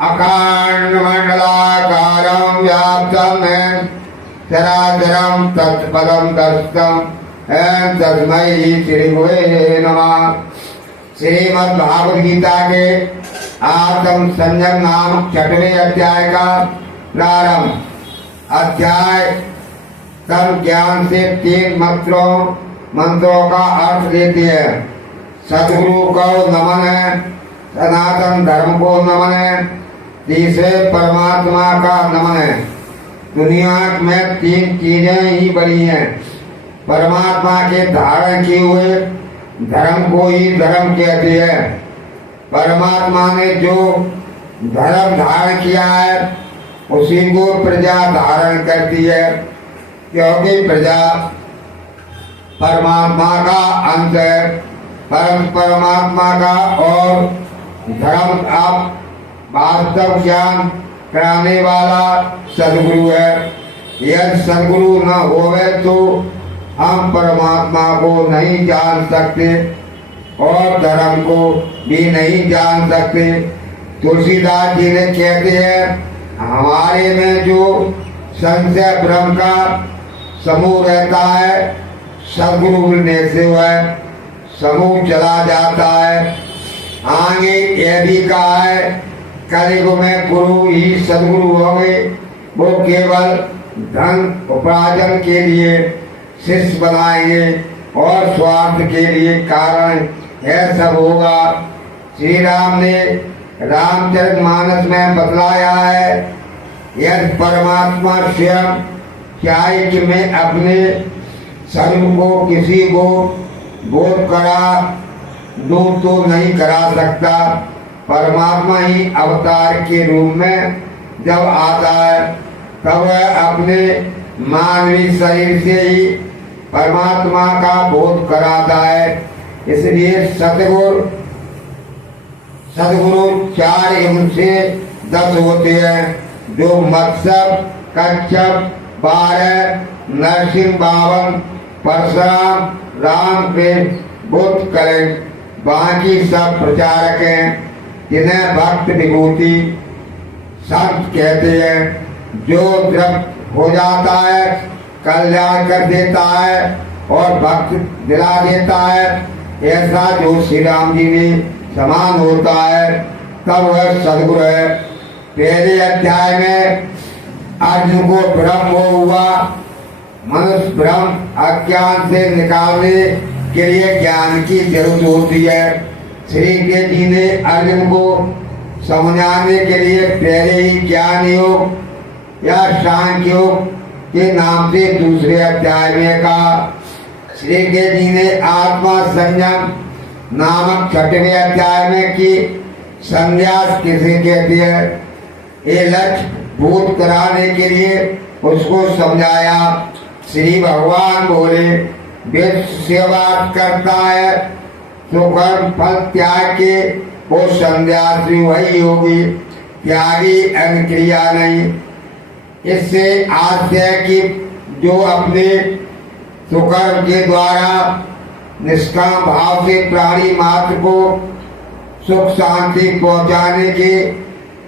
अखंड मंडलाकारं व्याप्तं येन चराचरं तत्पदं दर्शितं येन तस्मै श्री गुरुवे नमः। श्रीमद् भागवत गीता के आत्म संयम नामक 6वें अध्याय का प्रारंभ। अध्याय तम ज्ञान से 3 मंत्रों का अर्थ देती है। सदगुरु को नमन है, सनातन धर्म को नमन है, तीसरे परमात्मा का नमन है। दुनिया में 3 चीजें ही बड़ी हैं। परमात्मा के धारण किए हुए धर्म को ही धर्म कहते हैं। परमात्मा ने जो धर्म धारण किया है उसी को प्रजा धारण करती है, क्योंकि प्रजा परमात्मा का अंत है। परमात्मा का और धर्म आप वास्तव ज्ञान कराने वाला सदगुरु है। यदि सदगुरु न होवे तो हम परमात्मा को नहीं जान सकते और धर्म को भी नहीं जान सकते। तुलसीदास जी ने कहते हैं, हमारे में जो संशय भ्रम का समूह रहता है, सदगुरु मिलने से वह समूह चला जाता है। आगे यह भी कहा है, कलियुग में गुरु ही सदगुरु होंगे। वो केवल धन उपार्जन के लिए शिष्य बनाएंगे और स्वार्थ के लिए कारण यह सब होगा। श्री राम ने रामचरितमानस में बतलाया है, यदि परमात्मा स्वयं चाहे में अपने सर्व को किसी को बोध करा दूं तो नहीं करा सकता। परमात्मा ही अवतार के रूप में जब आता है तब वह अपने मानवीय शरीर से ही परमात्मा का बोध कराता है। इसलिए सतगुरु 4 युग से 10 होते हैं, जो मत्स्य कच्छप 12 नरसिंह 52 परशुराम राम के बुद्ध कलें, बाकी सब प्रचारक हैं जिन्हें भक्त विभूति संत कहते हैं। जो द्रव हो जाता है कल्याण कर देता है और भक्त दिला देता है, ऐसा जो श्री राम जी ने समान होता है तब वह सदगुरु है। पहले अध्याय में अर्जुन को भ्रम हुआ। मनुष्य भ्रम अज्ञान से निकालने के लिए ज्ञान की जरूरत होती है। श्री कृष्ण जी ने अर्जुन को समझाने के लिए पहले ही ज्ञान योग या सांख्य योग के नाम से दूसरे अध्याय में कहा। श्री कृष्ण जी ने आत्मा संयम नामक 6वें अध्याय में की संन्यास किसे कहते हैं, ये लक्ष्य भूत कराने के लिए उसको समझाया। श्री भगवान बोले, विश्व सेवा करता है तो कर्म फल त्याग के वो संन्यासी वही होगी, त्यागी अन्य क्रिया नहीं। इससे आशय कि जो अपने सुकर्म के द्वारा निष्काम भाव से प्राणी मात्र को सुख शांति पहुंचाने के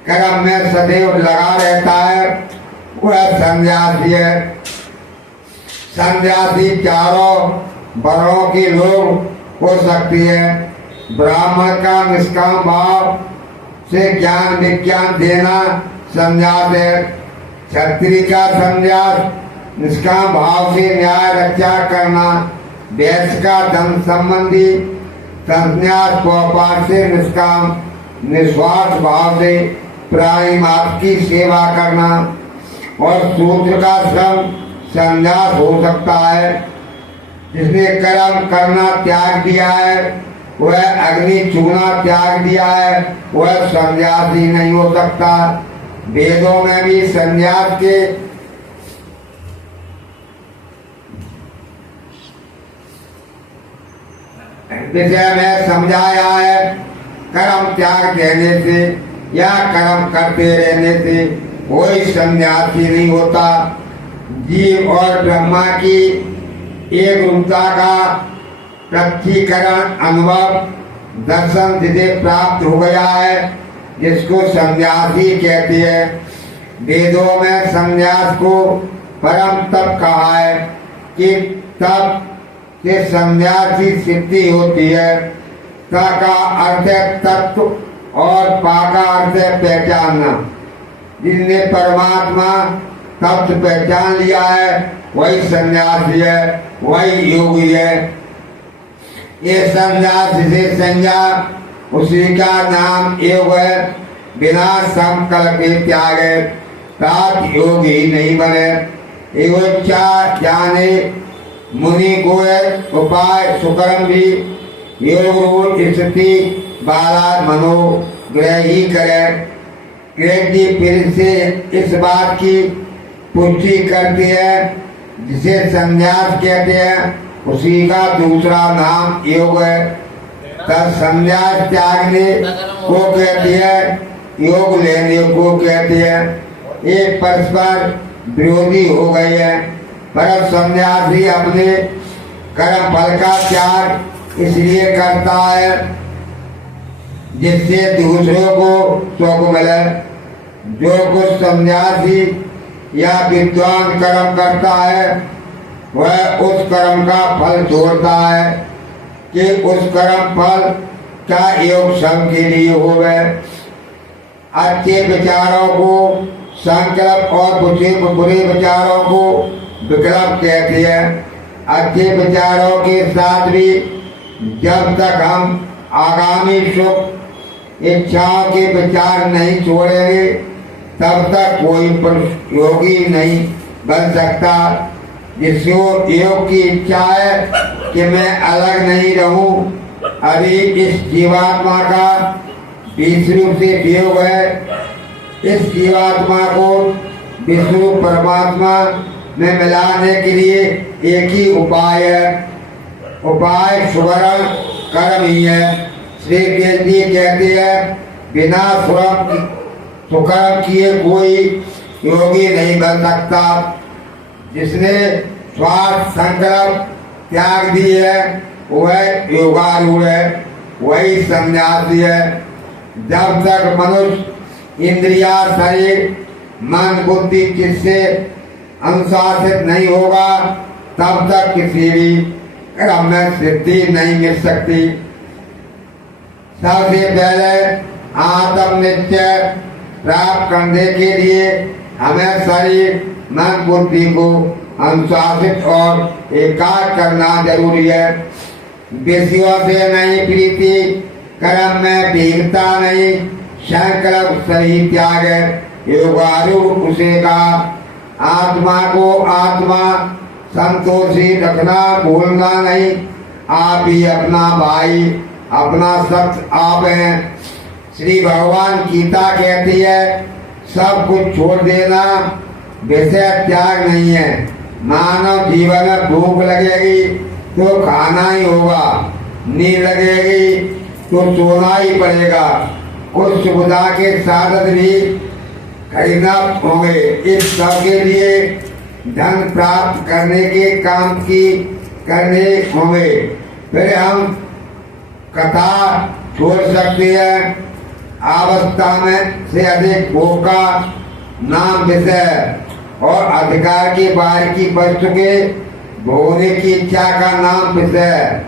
कर्म में सदैव लगा रहता है, वह सन्यासी है। सन्यासी 4 वर्णों के लोग हो सकती है। ब्राह्मण का निष्काम भाव से ज्ञान विज्ञान देना संन्यास है। क्षत्रिय का संन्यास निष्काम भाव से न्याय रक्षा करना। वैश्य का धन संबंधी संन्यास व्यापार से निष्काम निस्वार्थ भाव से प्राणी मात्र की सेवा करना। और शूद्र का श्रम संन्यास हो सकता है। जिसने कर्म करना त्याग दिया है, वह अग्नि छूना त्याग दिया है, वह संन्यासी नहीं हो सकता। वेदों में भी संन्यास के विषय में समझाया है। कर्म त्याग देने से या कर्म करते रहने से कोई संन्यासी नहीं होता। जीव और ब्रह्मा की एक रूपता का प्रत्यक्षीकरण अनुभव दर्शन जिसे प्राप्त हो गया है, जिसको संन्यासी कहती है। वेदों में संन्यास को परम तप कहा है कि तप से संन्यास की सिद्धि होती है। त का अर्थ है तत्व और पा का अर्थ है पहचानना। जिसने परमात्मा तत्व पहचान लिया है वही सन्यासी है, वही योगी है। ये संन्यास से संज्ञा उसी का नाम योग है। बिना संकल्प के त्यागे तात योगी नहीं बने। एवोच्चा जाने मुनि को उपाय सुकर्म भी योग रूप स्थिति बाला मनोग्रही करे। कृष्ण फिर से इस बात की पुष्टि करती है जिसे संन्यास कहते हैं उसी का दूसरा नाम योग है। तब संन्यास त्यागने को कहती है, योग लेने को कहती है। ये परस्पर विरोधी हो गई है। पर संन्यासी अपने कर्म फल का त्याग इसलिए करता है जिससे दूसरों को सुख मिले। जो कुछ संन्यासी या विद्वान कर्म करता है वह उस कर्म का फल छोड़ता है कि उस कर्म फल का योग सबके लिए होवे। अच्छे विचारों को संकल्प और बुरे विचारों को विकल्प कहती है। अच्छे विचारों के साथ भी जब तक हम आगामी सुख इच्छाओं के विचार नहीं छोड़ेंगे तब तक कोई योगी नहीं बन सकता। जिसको योग की इच्छा है कि मैं अलग नहीं रहूं, अभी इस जीवात्मा का विश्व से वियोग है। इस जीवात्मा को विष्णु परमात्मा में मिलाने के लिए एक ही उपाय है। उपाय सुवर्ण कर्म ही है। श्री कृष्ण जी कहते हैं बिना सुकर्म किए कोई योगी नहीं बन सकता। जिसने स्वार्थ संकल्प त्याग दी है वह योगारूढ़ है, वही संन्यासी है। जब तक मनुष्य इंद्रिया शरीर मन बुद्धि चित्त अनुशासित नहीं होगा तब तक किसी भी कर्म में सिद्धि नहीं मिल सकती। सबसे पहले आत्म निश्चय प्राप्त करने के लिए हमें शरीर मन बुद्धि को अनुशासित और एकाग्र करना जरूरी है। विषयों से नहीं प्रीति, कर्म में भीगता नहीं, संकल्प सही त्याग योगारूढ़ उसे का। आत्मा को आत्मा संतोषी रखना भूलना नहीं। आप ही अपना भाई, अपना शख्स आप हैं। श्री भगवान गीता कहती है सब कुछ छोड़ देना विषय त्याग नहीं है। मानव जीवन में भूख लगेगी तो खाना ही होगा, नींद लगेगी तो सोना ही पड़ेगा। कुछ सुविधा के साधन भी खरीदना होंगे। इस सब के लिए धन प्राप्त करने के काम की करने होंगे। फिर हम कथा छोड़ सकते हैं। अवस्था में से अधिक भोग का नाम विषय और अधिकार के बाहर की वस्तु के भोगने की इच्छा का नाम विषय।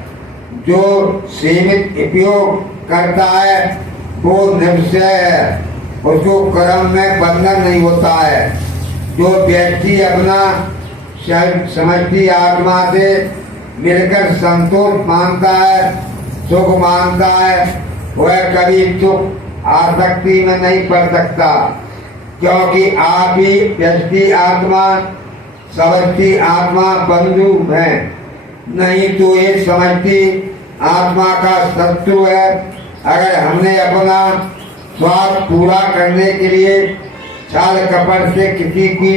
जो सीमित उपयोग करता है वो निश्चय है, उसको कर्म में बंधन नहीं होता है। जो व्यक्ति अपना समझती आत्मा से मिलकर संतोष मानता है, सुख मानता है, वह कभी सुख आसक्ति में नहीं पड़ सकता। क्योंकि आप ही व्यक्ति आत्मा समझती आत्मा बंधु है, नहीं तो ये समझती आत्मा का शत्रु है। अगर हमने अपना स्वार्थ पूरा करने के लिए छल कपट से किसी की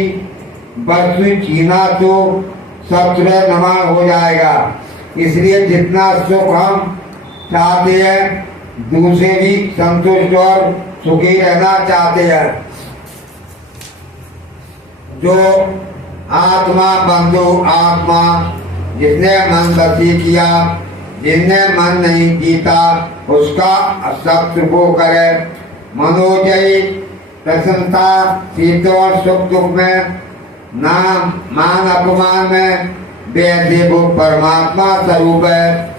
वस्तु छीना तो शत्रु नमा हो जाएगा। इसलिए जितना सुख हम चाहते हैं दूसरे भी संतुष्ट और सुखी रहना चाहते हैं। जो आत्मा बंधु आत्मा, जिसने मन बसी किया, जिसने मन नहीं जीता उसका शत्रु को करे। मनोजयी प्रसन्नता शीतोष सुख दुख में नाम मान अपमान में वैसे वो परमात्मा स्वरूप है।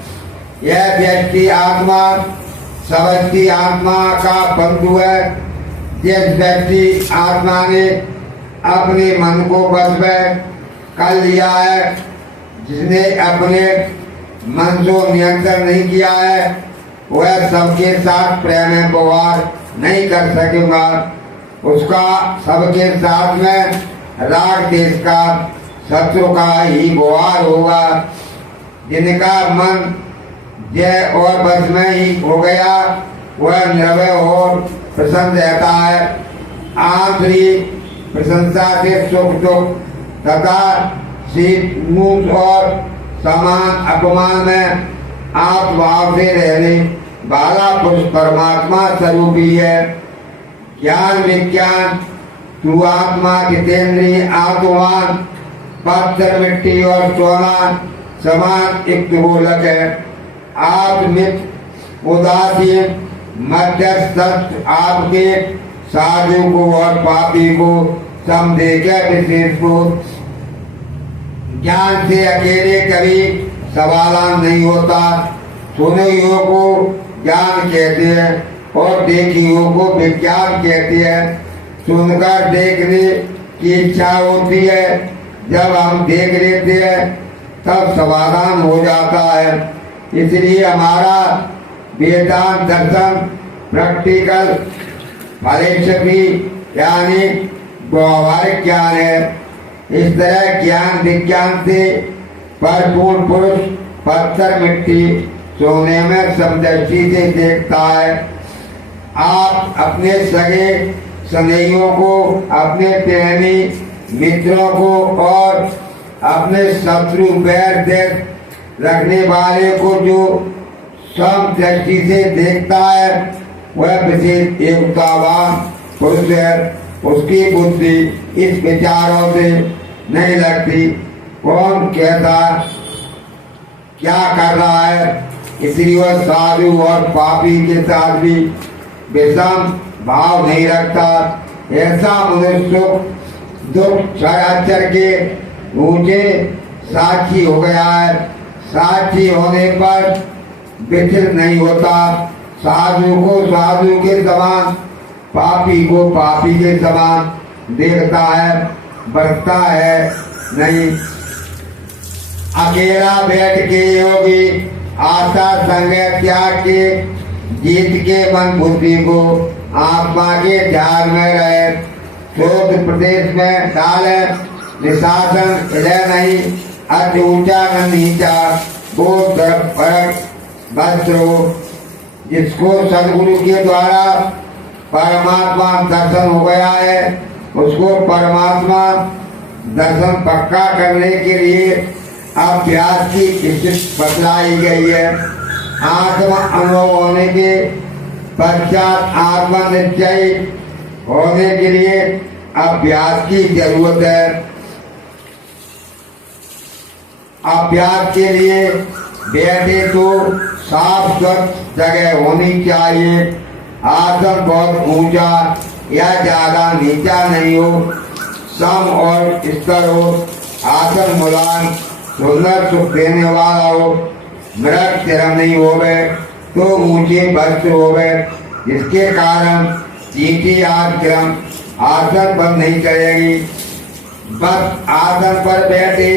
यह व्यक्ति आत्मा समष्टि आत्मा का बंधु है। जिस व्यक्ति आत्मा ने अपने मन को बस में कर लिया है, जिसने अपने मन को नियंत्रण नहीं किया है, वह सबके साथ प्रेम व्यवहार नहीं कर सकेगा। उसका सबके साथ में राग देश का शत्रु का ही व्यवहार होगा। जिनका मन जय और बस में ही हो गया, वह निर्भय और प्रसन्न रहता है। आंतरिक प्रशंसा से सुख दुख तथा शीत मूस और समान अपमान में आप भाव से रहने वाला पुरुष परमात्मा स्वरूप ही है। ज्ञान विज्ञान तू आत्मा जितेंद्रीय आत्मान पत्थर मिट्टी और सोना समान एक गोलक है। आप मित्र उदासीन मध्यस्थ आपके साधु को और पापी को समझे के विशेष को ज्ञान से अकेले कभी सवालान नहीं होता। सुनियों को ज्ञान कहते हैं और देखियों को विज्ञान कहते हैं। सुनकर देखने की इच्छा होती है, जब हम देख लेते हैं तब समाधान हो जाता है। इसलिए हमारा वेदांत दर्शन प्रैक्टिकल फिलॉसफी यानी व्यवहारिक ज्ञान है। इस तरह ज्ञान विज्ञान से भरपूर पुरुष पत्थर मिट्टी सोने में समदृष्टि से देखता है। आप अपने सगे स्नेहियों को, अपने प्रेमी मित्रों को और अपने शत्रु बैर देख रखने वाले को जो समदृष्टि से देखता है, वह विशेष एकतावान पुरुष है। उसकी बुद्धि इस विचारों से नहीं लगती। कौन कहता क्या कर रहा है, इसलिए वह साधु और पापी के साथ भी विषम भाव नहीं रखता। ऐसा मनुष्य दुख चराचर के ऊंचे साक्षी हो गया है। साक्षी होने पर विचलित नहीं होता। साधु को साधु के समान, पापी को पापी के समान देखता है, बरतता है नहीं। अकेला बैठ के योगी आशा संग त्याग के जीत के मन बुद्धि को आत्मा के ध्यान में रहे। शोध प्रदेश में डाले निशासन हृदय नहीं, अति ऊंचा न नीचा, बोध फरक वस्त्रो। जिसको सदगुरु के द्वारा परमात्मा दर्शन हो गया है, उसको परमात्मा दर्शन पक्का करने के लिए अभ्यास की स्थिति बतलाई गई है। आत्मा अनुभव होने के पश्चात आत्मा निश्चय होने के लिए अभ्यास की जरूरत है। अभ्यास के लिए बैठे तो साफ स्वच्छ जगह होनी चाहिए। आसन बहुत ऊंचा या ज्यादा नीचा नहीं हो, सम और स्तर हो। आसन मुलायम सुंदर सुख देने वाला हो, मृग चरम नहीं होवे तो ऊंचे वस्त्र होवे, जिसके कारण चींटी आदि क्रम आसन पर नहीं करेगी। बस आसन पर बैठे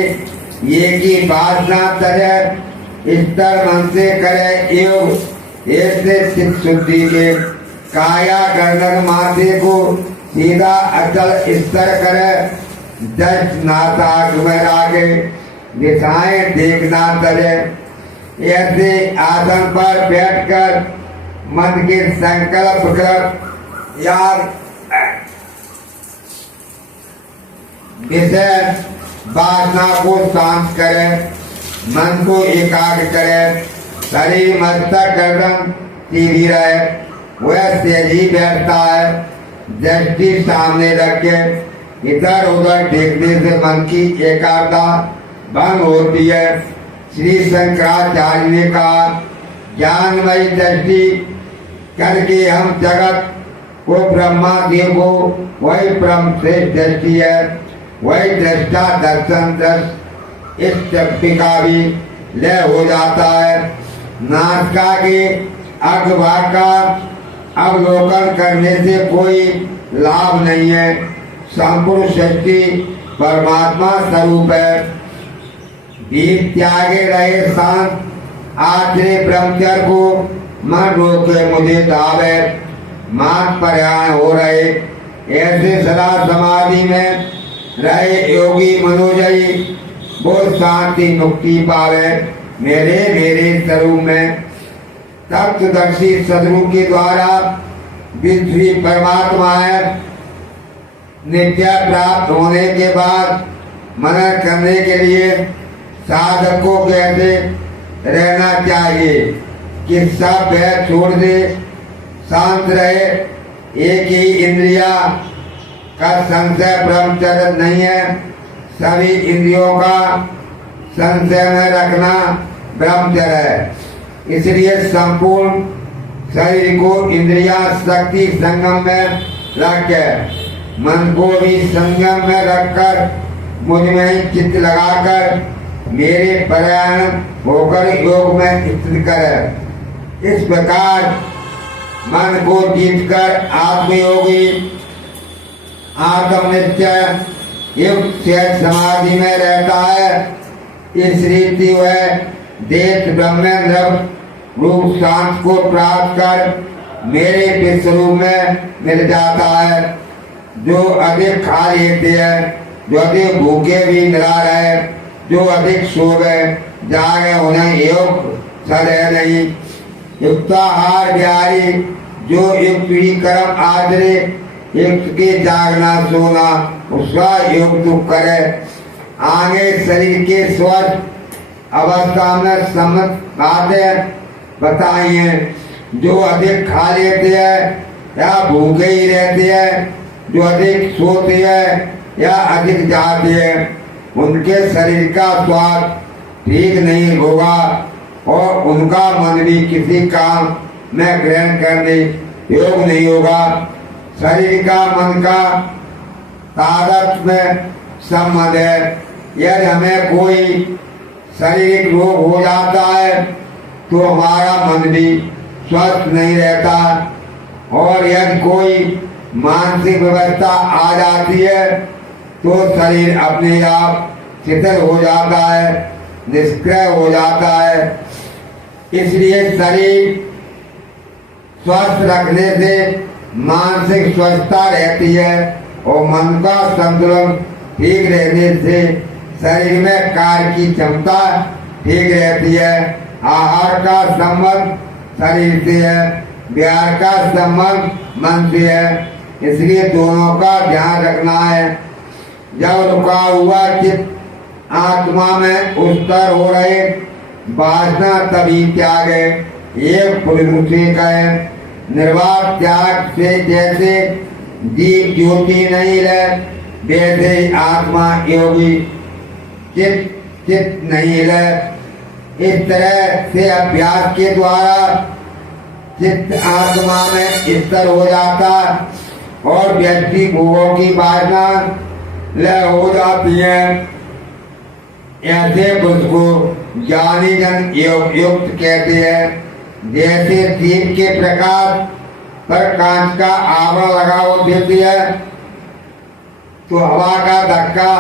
ये की बात ना तरह स्तर मन से करे योग। ऐसे चित्त शुद्धि के काया गर्दन माथे को सीधा अचल स्तर करे। दस नाताक में रागे दिशाएं देखना तले। ऐसे आसन पर बैठकर मन के संकल्प कर याद विषय वासना को शांत करे, मन को एकाग्र करे। शरीर मस्तक गर्दन सीधी रहे, वह तेजी बैठता है। दृष्टि सामने रखे, इधर उधर देखने से मन की एकाग्रता भंग होती है। श्री शंकराचार्य ने कहा, ज्ञानमयी दृष्टि करके हम जगत वो ब्रह्मा देव को वही ब्रह्म श्रेष्ठ दृष्टि है, वही दृष्टा दर्शन दृष्ट इस चक्ति का भी लय हो जाता है। नासिका के अग्रभाग का अवलोकन करने से कोई लाभ नहीं है। संपूर्ण सृष्टि परमात्मा स्वरूप है। दीप त्यागे रहे शांत आश्रय ब्रह्मचर्य को मन रोके मुझे दाव है। मान पर्याय हो रहे ऐसे सदा समाधि में रहे योगी मनोजयी वो शांति मुक्ति पावे मेरे मेरे स्वरूप में। तत्वदर्शी सदगुरु के द्वारा विश्व परमात्मा है। नित्य प्राप्त होने के बाद मनन करने के लिए साधक को कैसे रहना चाहिए कि सब भय छोड़ दे, शांत रहे। एक ही इंद्रिया का संशय ब्रह्मचर्य नहीं है। सभी इंद्रियों का संशय में रखना ब्रह्मचर्य है। इसलिए संपूर्ण शरीर को इंद्रिया शक्ति संगम में रख मन को भी संगम में रखकर मुझ में ही चित्त लगाकर मेरे परायण होकर योग में स्थित कर। इस प्रकार मन को जीतकर आत्मयोगी आत्मनिश्चय युक्त समाधि में रहता है। इस रीति वह देश ब्रह्मेंद्र रूप शांत को प्राप्त कर मेरे विश्वरूप में मिल जाता है। जो अधिक खा लेते हैं, जो अधिक भूखे भी मिला रहे, जो अधिक सोवे जागे उन्हें योग सदय नहीं। युक्ताहार बिहारी जो युक्त ही कर्म आदरे युक्त के जागना सोना उसका योग दुख करे। आगे शरीर के स्वस्थ अवस्था में सम्मत बातें बताइए। जो अधिक खा लेते हैं या भूखे ही रहते हैं, जो अधिक सोते हैं या अधिक जाते हैं, उनके शरीर का स्वास्थ्य ठीक नहीं होगा और उनका मन भी किसी काम में ग्रहण करने योग नहीं होगा। शरीर का मन का तादात्म्य में संबंध है। यदि हमें कोई शारीरिक रोग हो जाता है तो हमारा मन भी स्वस्थ नहीं रहता, और यदि कोई मानसिक व्यवस्था आ जाती है तो शरीर अपने आप शिथिल हो जाता है, निष्क्रिय हो जाता है। इसलिए शरीर स्वस्थ रखने से मानसिक स्वस्थता रहती है और मन का संतुलन ठीक रहने से शरीर में कार्य की क्षमता ठीक रहती है। आहार का संबंध शरीर से है, विहार का संबंध मन से है। इसलिए दोनों का ध्यान रखना है। जब रुका हुआ चित्त आत्मा में उत्तर हो रहे वासना तभी त्यागे। एक पुरुष से कहे निर्वाक त्याग से जैसे दीप ज्योति नहीं रहे वैसे आत्मा योगी चित्त नहीं रहे। इस तरह से अभ्यास के द्वारा चित्त आत्मा में स्थिर हो जाता और व्यक्ति भोगों की वासना लय हो जाती है। ऐसे उसको ज्ञानी जन युक्त कहते हैं। जैसे दीप के प्रकाश पर कांच का आवरण लगा हो देती है तो हवा का धक्का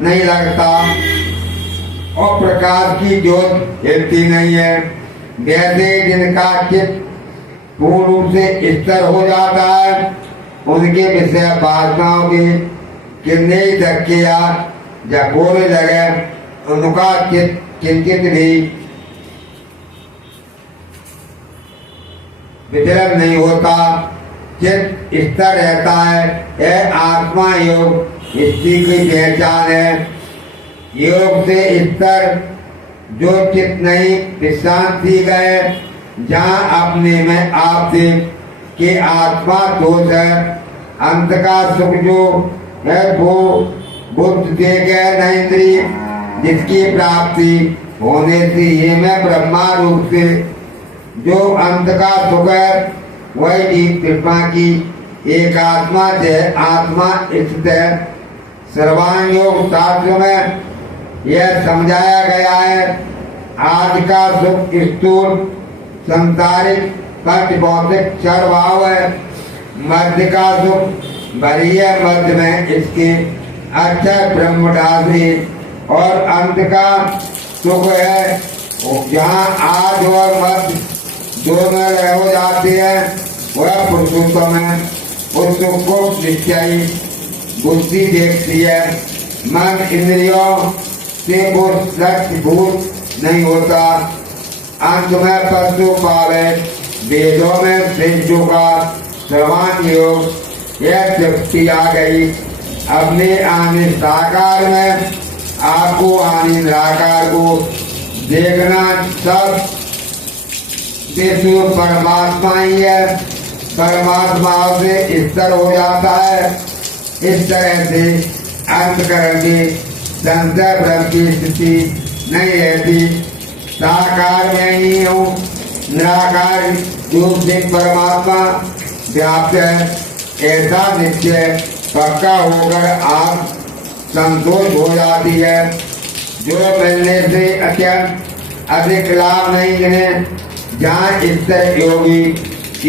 नहीं लगता और प्रकाश की ज्योत हिलती नहीं है। वैसे जिनका चित्त पूर्ण रूप से स्थिर हो जाता है उनके विषय वासनाओं के कितने ही धक्के या झकोरे लगे उनका चित्त किंचित भी विचलन नहीं होता, चित्त स्थिर रहता है। यह आत्मा योग इसकी की पहचान है। योग से स्थिर जो चित्त नहीं विश्रांति गए जहाँ अपने में आप से कि आत्मा दोष है। अंत का सुख जो है वो बुद्ध दे गए नहीं, जिसकी प्राप्ति होने से ये मैं ब्रह्मा रूप से जो अंत का सुख है वही कृपा की एक आत्मा से आत्मा स्थित है। सर्वांग योग शास्त्र में यह समझाया गया है। आज का सुख स्थूल संसारिक पंच भौतिक क्षण भाव है। मध्य का सुख बरीय मध्य में इसके अक्षर ब्रह्मडासी और अंत का सुख है जहाँ आज और मध्य दोनों हो जाती है। वह पुरुषोत्तम है। उस सुख को निश्चयी बुद्धि देखती है। मन इंद्रियों से वो लक्ष्यभूत नहीं होता। अंत में पशु पाले वेदों में श्रेष्ठों का सर्वांग योग यह तृप्ति आ गई। अपने आने साकार में आपको आने निराकार को देखना। सब विष्णु परमात्मा ही है। परमात्मा से स्तर हो जाता है। इस तरह से अंतकरण की संशय भ्रम की स्थिति नहीं रहती। साकार में ही हूँ। निराकार रूप से परमात्मा व्याप्त है। ऐसा निश्चय पक्का होकर आप संतोष हो जाती है। जो मिलने से अत्यंत अधिक लाभ नहीं गिने। जहाँ स्तर योगी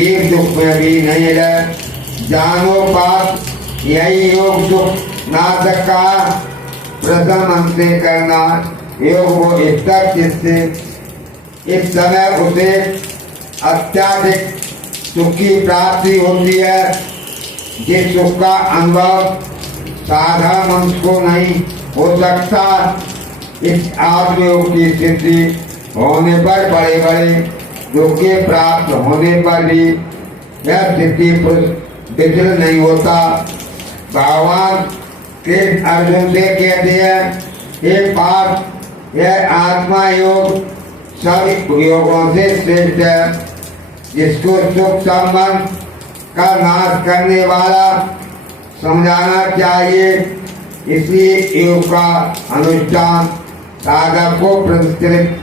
एक दुख में भी नहीं रहे। जानो पाप यही योग दुख नाशक का प्रथम अंत करना योग को स्तर जिससे इस समय उसे अत्याधिक सुख की प्राप्ति होती है। जिस सुख का अनुभव साधारण मनुष्य को नहीं हो सकता। इस आत्मयोग की स्थिति होने पर बड़े बड़े दुख के प्राप्त होने पर भी यह स्थिति विचलित नहीं होता। भगवान कृष्ण अर्जुन से कहते हैं एक बात यह आत्मा योग सब योगों से श्रेष्ठ है। जिसको सुख संबंध का नाश करने वाला समझाना चाहिए। इसलिए योग का अनुष्ठान साधक को प्रतिष्ठित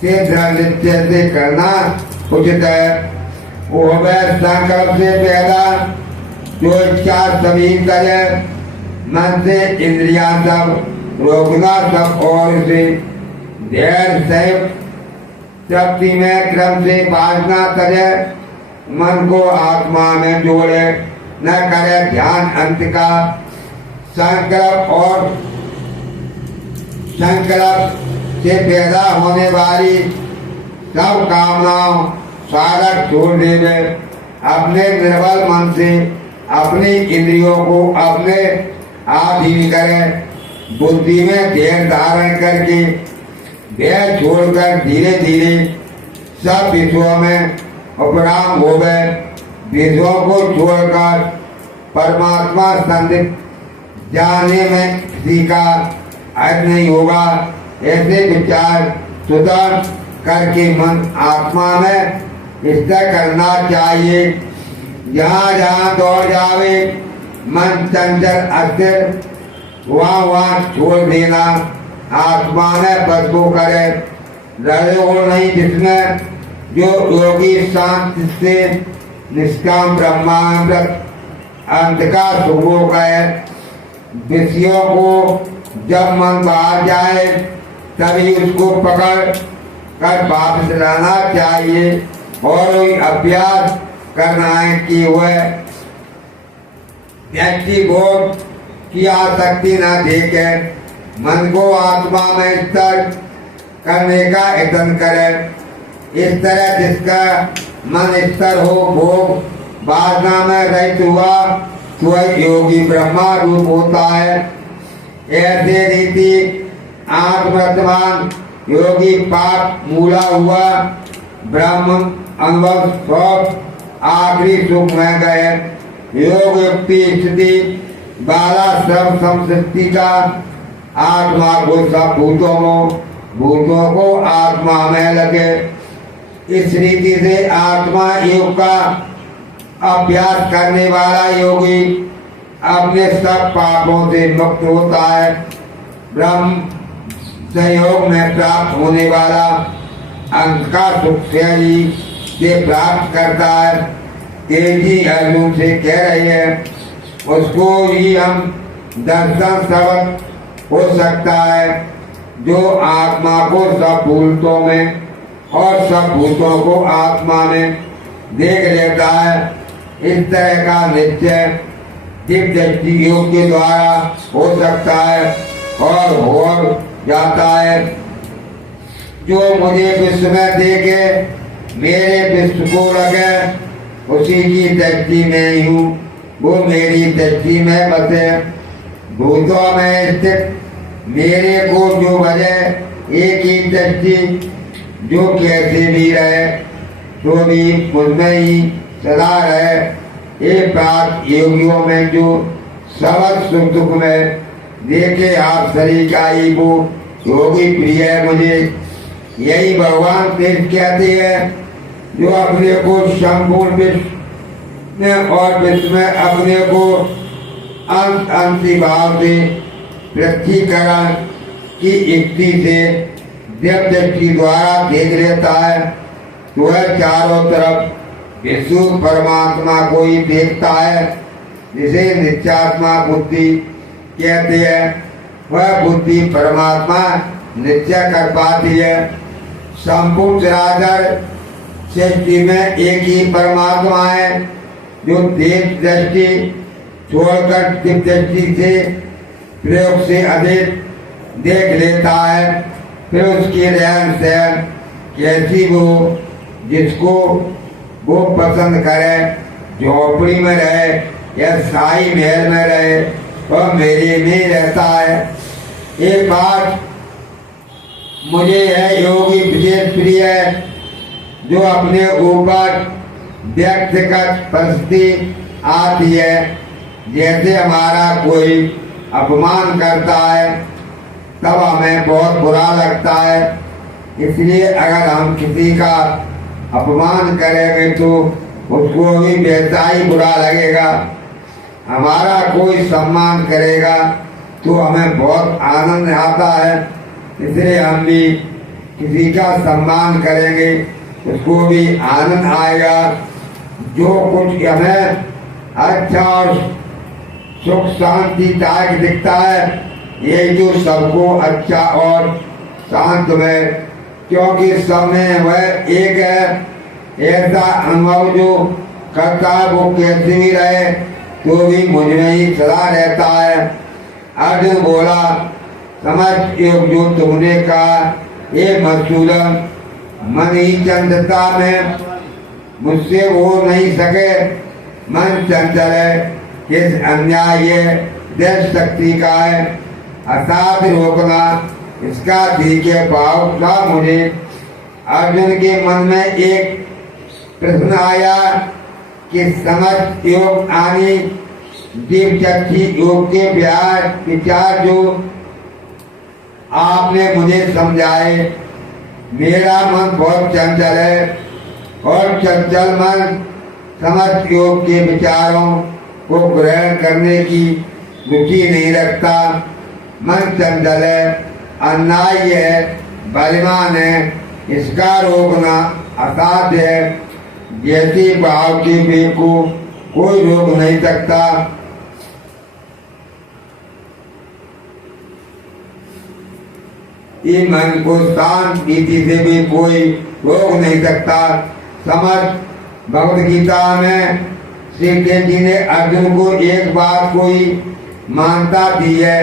से दृढ़ निश्चय से करना उचित है। वो वह संकल्प से पैदा जो इच्छा सभी करे। मन से इंद्रियां सब रोकना सब और से धैर्य सहित शक्ति में क्रम से बाजना करे। मन को आत्मा में जोड़े न करे ध्यान अंत का। संकल्प और संकल्प से पैदा होने वाली सब कामनाओं साधक छोड़ देवे। अपने निर्बल मन से अपनी इंद्रियों को अपने अधीन करे। बुद्धि में धैर्य धारण करके भय छोड़कर धीरे धीरे सब विषयों में उपराम हो गए। विषयों को छोड़कर परमात्मा संदिग्ध जाने में किसी का अर्थ नहीं होगा। ऐसे विचार सुधार करके मन आत्मा में स्थिर करना चाहिए। जहाँ जहाँ दौड़ जावे मन चंचल अस्थिर वहाँ वहाँ छोड़ देना। आत्मा में बस को करे रजोगुण नहीं जिसमें जो योगी शांति से निष्काम ब्रह्मामृत अंत का सुखो गए। विषयों को जब मन बाहर जाए तभी उसको पकड़ कर वापस लाना चाहिए और वही अभ्यास करना है कि वह व्यक्ति भोग की आसक्ति न देखे। मन को आत्मा में स्थिर करने का यत्न करे। इस तरह जिसका मन स्थिर हो भोग वासना में रहित हुआ तो योगी ब्रह्मा रूप होता है। ऐसे रीति आत्मवर्तमान योगी पाप मूला हुआ ब्रह्म अनुभव स्व आखिरी सुख में गए। योग युक्ति स्थिति बाला श्रम संसृष्टि का आत्मा को सब भूतों को आत्मा में लगे। इस रीति से आत्मा योग का अभ्यास करने वाला योगी अपने सब पापों से मुक्त होता है। ब्रह्म संयोग में प्राप्त होने वाला अंत का सुख से प्राप्त करता है। तेजी अर्जुन से कह रही है, उसको ही हम दर्शन श्रवण हो सकता है, जो आत्मा को सब भूतों में और सब भूतों को आत्मा में देख लेता है। इस तरह का निश्चय दिव्य दृष्टि योग के द्वारा हो सकता है और हो जाता है। जो मुझे विश्व में देखे, मेरे विश्व को लगे, उसी की दृष्टि में ही हूँ, वो मेरी दृष्टि में बसे। भूतों में स्थित मेरे को जो बजे, एक ही दृष्टि जो कैसे भी रहे, तो भी मुझमें ही सदा रहे। एक बात योगियों में जो सबक सुख दुख में देखे आप शरीर का ही वो योगी प्रिय है मुझे। यही भगवान कृष्ण कहते हैं, जो अपने को संपूर्ण विश्व में और विश्व में अपने को अंति भाव से पृथ्वीकरण की युक्ति से दिव्य दृष्टि द्वारा देख लेता है, तो वह चारों तरफ विश्व परमात्मा को ही देखता है, जिसे नित्यात्मा बुद्धि कहते हैं। वह बुद्धि परमात्मा निश्चय कर पाती है। संपूर्ण चराचर सृष्टि में एक ही परमात्मा है, जो देव दृष्टि छोड़कर दिव्य दृष्टि से प्रयोग से अधिक देख लेता है। फिर उसकी रहन सहन कैसी वो, जिसको वो पसंद करे, झोपड़ी में रहे या शाही महल में रहे, वह मेरे में रहता है। एक बात मुझे है योगी विशेष प्रिय है, जो अपने ऊपर व्यक्तिगत परिस्थिति आती है। जैसे हमारा कोई अपमान करता है, तब हमें बहुत बुरा लगता है। इसलिए अगर हम किसी का अपमान करेंगे तो उसको भी वैसा ही बुरा लगेगा। हमारा कोई सम्मान करेगा तो हमें बहुत आनंद आता है। इसलिए हम भी किसी का सम्मान करेंगे, उसको भी आनंद आएगा। जो कुछ हमें अच्छा और सुख शांतिदायक दिखता है, ये जो सबको अच्छा और शांत में, क्योंकि सब में वह एक है। ऐसा अनुभव जो करता है वो कैसे भी रहे तो भी मुझ में ही सदा रहता है। अर्जुन बोला, समझ योग जो तुमने कहा, ये मधुसूदन मन ही चंचलता में मुझसे हो नहीं सके। मन चंचल है, किस अन्याय देश शक्ति का है, असाध रोकना इसका ठीक है भाव का। मुझे अर्जुन के मन में एक प्रश्न आया कि समझ योग आनी दिव्य योग के विचार जो आपने मुझे समझाए। मेरा मन बहुत चंचल है और चंचल मन समझ योग के विचारों को ग्रहण करने की रुचि नहीं रखता। मन चंचल है, अन्याय है, बलवान है, इसका रोकना असाध्य है। जैसे भाव के वेग को कोई रोक नहीं सकता, इस मन को शांत नीति से भी कोई रोक नहीं सकता। समझ भगवद गीता में श्री कृष्ण जी ने अर्जुन को एक बात कोई मानता दी है।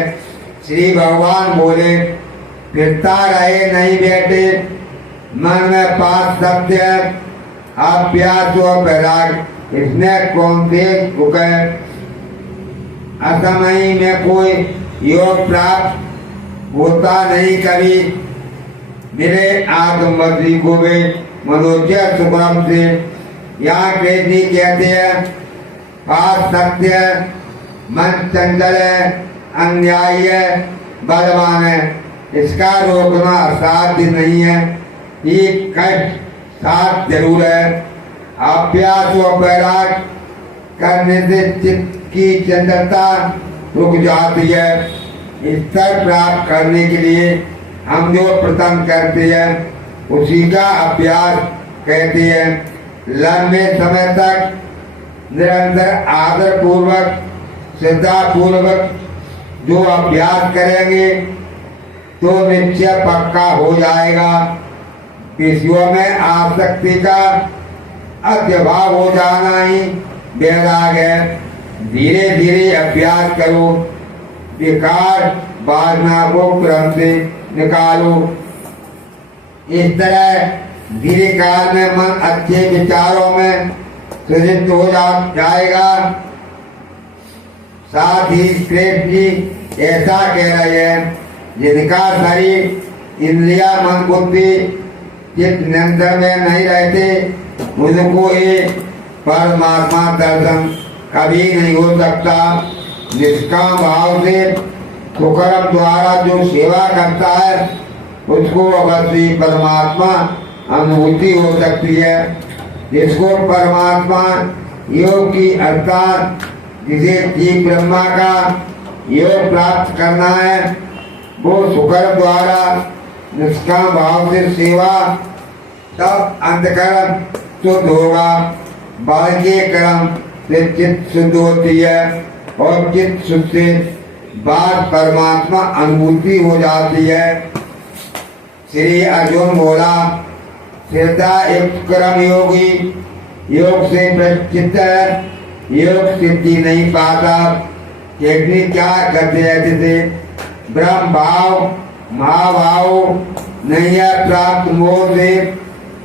श्री भगवान बोले, फिरता रहे नहीं बैठे, मन में पांच सत्य है, अभ्यास और वैराग इसमें कौन से रुके। असमयी में कोई योग प्राप्त होता नहीं कभी। मेरे आत्मवृद्धि को भी मनोजय सुगम से यहाँ कृष्ण जी कहते हैं, पांच सत्य मन चंचल है, अन्याय है, बलवान है, इसका रोकना असाध्य नहीं है। ये कष्ट साथ जरूर है। अभ्यास और वैराग करने से चित्त की चंचलता रुक जाती है। स्तर प्राप्त करने के लिए हम जो प्रयत्न करते हैं उसी का अभ्यास कहते हैं। लंबे समय तक निरंतर आदर पूर्वक श्रद्धा पूर्वक जो अभ्यास करेंगे तो निश्चय पक्का हो जाएगा। विषयों में आसक्ति का अत्यभाव हो जाना ही वैराग है। धीरे धीरे अभ्यास करो, विकार वासना को क्रम से निकालो। इस तरह धीरे काल में मन अच्छे विचारों में सृजित हो जाएगा। साथ ही कृष्ण जी ऐसा कह रहे हैं, जिनका शरीर इंद्रिया मन बुद्धि चित्त नियंत्रण में नहीं रहते उनको ये परमात्मा दर्शन कभी नहीं हो सकता। निष्काम भाव से सुकर्म द्वारा जो सेवा करता है उसको अवश्य परमात्मा अनुभूति हो सकती है। जिसको परमात्मा योग की अर्थात जिसे जीव ब्रह्मा का योग प्राप्त करना है वो सुकर्म द्वारा निष्काम भाव से सेवा, तब अंतकर्म शुद्ध होगा। बाह्य कर्म से चित्त शुद्ध होती है और चित्त शुद्ध से बाद परमात्मा अनुभूति हो जाती है। श्री अर्जुन बोला, श्रद्धा युक्त कर्म योगी योग से प्रचित है, योग सिद्धि नहीं पाता। टेक्निक क्या करते हैं, जैसे ब्रह्म भाव महाभाव नहीं है प्राप्त मोह से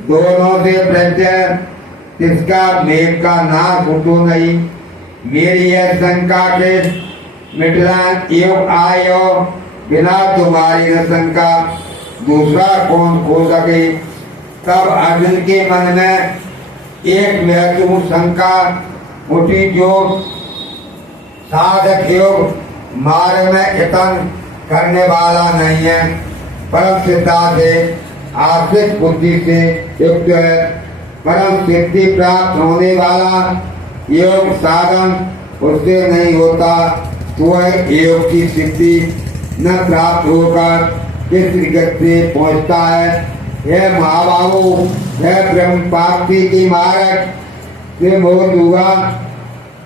दोनों से प्रत्यय, तिसका मेघ का नाश उठो नहीं। मेरी यह शंका के मिटना योग आयो, बिना तुम्हारी न शंका दूसरा कौन खो सके। तब अर्जुन के मन में एक महत्वपूर्ण शंका उठी, जो साधक योग मार्ग में यत्न करने वाला नहीं है, परम सिद्धांत से आश्रित बुद्धि से युक्त है। परम सिद्धि प्राप्त होने वाला योग साधन उससे नहीं होता, तो वह योग की सिद्धि न प्राप्त होकर किस गति से पहुँचता है। यह महाबाहु है ब्रह्म प्राप्ति की मार्ग से मोह हुआ।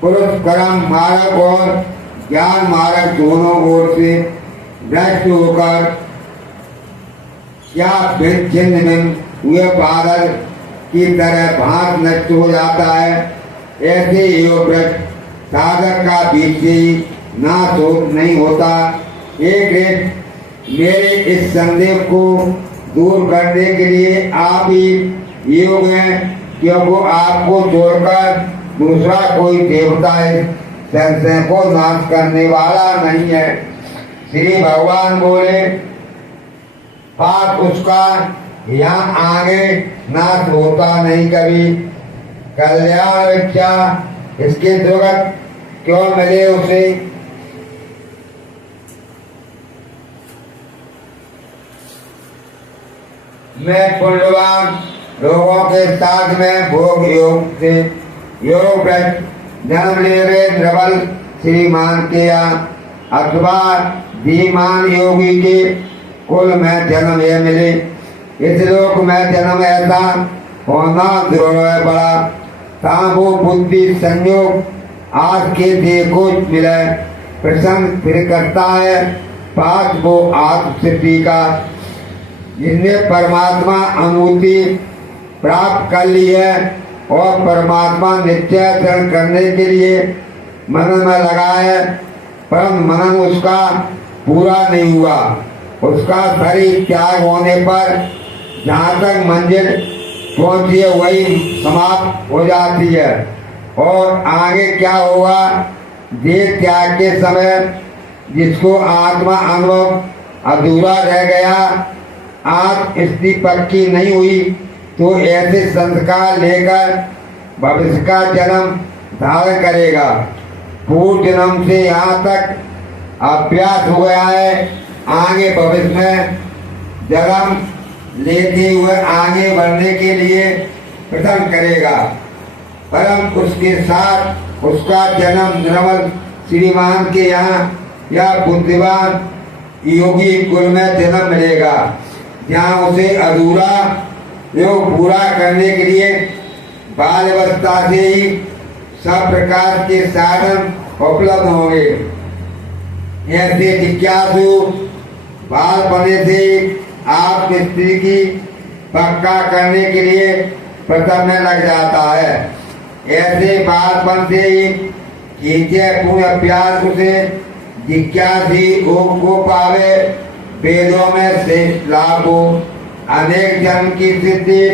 पुरुष कर्म मार्ग और ज्ञान मार्ग दोनों ओर से भ्रष्ट होकर क्या छिन्न में हुए बादल की तरह भांस नष्ट हो जाता है। ऐसे योग साधक का बीच से नाश नहीं होता। एक मेरे इस संदेह को दूर करने के लिए आप ही योग हैं, क्योंकि आपको छोड़कर दूसरा कोई देवता इस संशय को नाश करने वाला नहीं है। श्री भगवान बोले, पाप उसका यहाँ आगे नाश होता नहीं कभी। कल्याण इच्छा इसके दुर्गत क्यों मिले उसे। मैं पुण्यवान लोगों के साथ में भोग योग से योग जन्म लेवे द्रवल श्रीमान के अथवा धीमान योगी के कुल में जन्म ये मिले। इस लोक में जन्म ऐसा होना ध्रुव है बड़ा। ताबो बुद्धि संयोग आज के देखो मिले प्रसन्न फिर करता है पाठ वो आत्मसिद्धि का। जिसने परमात्मा अनुभूति प्राप्त कर ली है और परमात्मा नित्याचरण करने के लिए मनन में लगा है, परंतु मनन उसका पूरा नहीं हुआ। उसका शरीर त्याग होने पर जहाँ तक मंजिल पहुँची है वही समाप्त हो जाती है। और आगे क्या होगा, देह त्याग के समय जिसको आत्मा अनुभव अधूरा रह गया, आत्म स्थिति पक्की नहीं हुई, तो ऐसे संस्कार लेकर भविष्य का जन्म धारण करेगा। पूर्व जन्म से यहाँ तक अभ्यास हो गया है, आगे भविष्य में जन्म लेते हुए आगे बढ़ने के लिए प्रथम करेगा। परंतु उसके साथ उसका जन्म निर्मल श्रीमान के यहाँ या बुद्धिमान योगी कुल में जन्म मिलेगा, जहाँ उसे अधूरा योग पूरा करने के लिए बाल अवस्था से ही सब प्रकार के साधन उपलब्ध होंगे। ऐसे जिज्ञासु बालपने से आप स्त्री की पक्का करने के लिए प्रथम में लग जाता है। ऐसे बालपन से ही खींचे पूर्ण अभ्यास उसे जिज्ञासी को पावे। वेदों में श्रेष्ठ लाभ हो, अनेक जन्म की सिद्धि,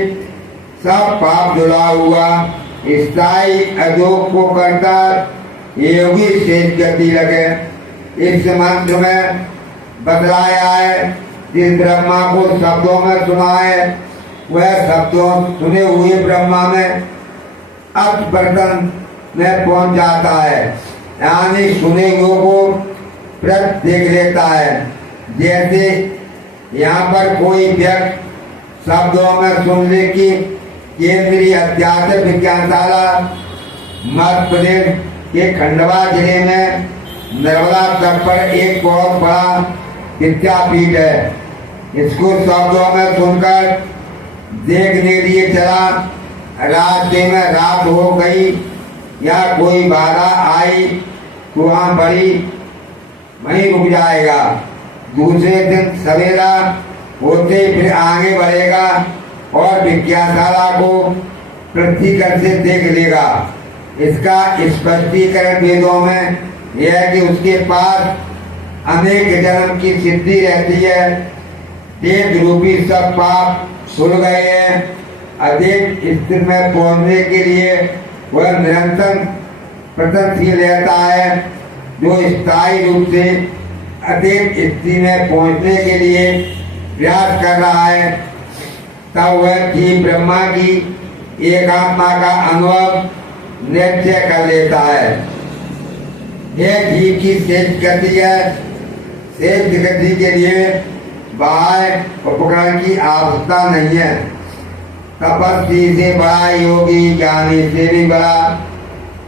सब पाप धुला हुआ, स्थायी अधोग को करता योगी शेष गति लगे। इस मंत्र में बतलाया है जिस ब्रह्मा को शब्दों में सुना है वह शब्दों सुने हुए ब्रह्मा में अर्थवर्धन में पहुंच जाता है, यानी सुने हुए को प्रत देख लेता है। जैसे यहाँ पर कोई व्यक्ति शब्दों में सुनने की केंद्रीय अध्यात्म विज्ञानशाला मध्य प्रदेश के खंडवा जिले में नर्मदा तट पर एक बहुत बड़ा विद्यापीठ है। इसको शब्दों में सुनकर देखने लिए चला, रास्ते में रात हो गई या कोई बाधा आई तो वहाँ बड़ी वहीं रुक जाएगा। दूसरे दिन सवेरा होते फिर आगे बढ़ेगा और विज्ञानशाला को प्रतिकर से देख लेगा। इसका स्पष्टीकरण वेदों में यह है कि उसके पास अनेक जन्म की सिद्धि रहती है। देव रूपी सब पाप खुल गए हैं। अधिक स्थिति में पहुंचने के लिए वह निरंतर प्रयत्नशील रहता है। जो स्थायी रूप से अधिक स्थिति में पहुंचने के लिए प्रयास कर रहा है तब वह जीव ब्रह्मा की एकात्मा का अनुभव निश्चय कर लेता है। यह जीव की शेष गति है। शेष गति के लिए बाह्य उपकरण की आवश्यकता नहीं है। तपस्वी से बड़ा योगी, ज्ञानी से भी बड़ा,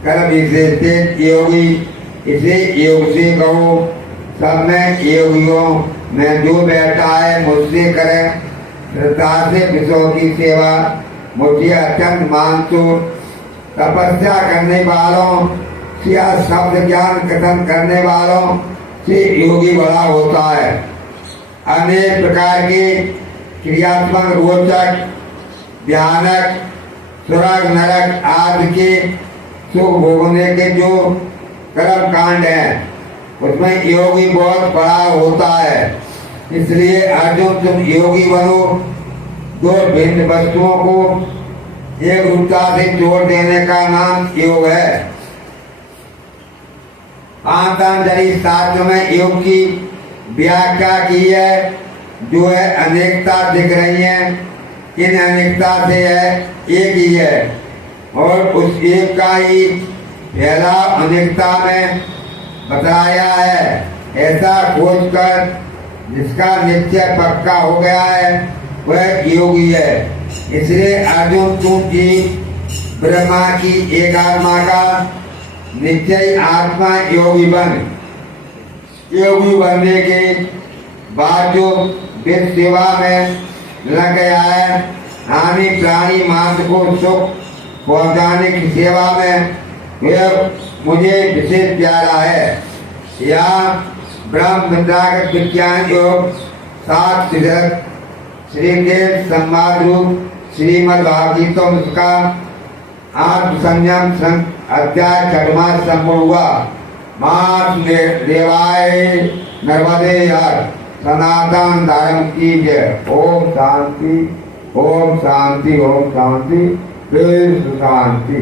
कर्म से योगी, इसे योग से कहो। सब में योगियों में जो बैठा है मुझसे करे, श्रद्धा से विषयों की सेवा, मुझे अत्यंत मानसो। तपस्या करने वालों या शब्द ज्ञान कथन करने वालों से योगी बड़ा होता है। अनेक प्रकार के क्रियात्मक, रोचक, भयानक, स्वर्ग नरक आदि के सुख भोगने के जो कर्म कांड है उसमें योगी बहुत बड़ा होता है। इसलिए अर्जुन तुम योगी बनो। दो भिन्न वस्तुओं को एक रूपता से जोड़ देने का नाम योग है। पातंजलि शास्त्र में योग की व्याख्या की है। जो है अनेकता दिख रही है, इन अनेकता से है एक ही है और उस एक का ही फैलाव अनेकता में बताया है। ऐसा खोज कर जिसका निश्चय पक्का हो गया है वह योगी है। इसलिए अर्जुन तुम की ब्रह्मा की एक आत्मा का निश्चय आत्मा योगी बन। योगी बनने के बाद जो विश्व सेवा में लग गया है, हानि प्राणी मात्र को सुख पहुंचाने की सेवा में, वह मुझे विशेष प्यारा है। या ब्रह्म विद्यागत विज्ञान योग 7 श्री के संवाद रूप श्रीमद् भागवतम का आत्म संयम अध्याय 6वां संपूर्ण हुआ। मात देवाय नर्मदे हर सनातन धर्म की जय। ओम शांति, ओम शांति, ओम शांति, फिर शांति।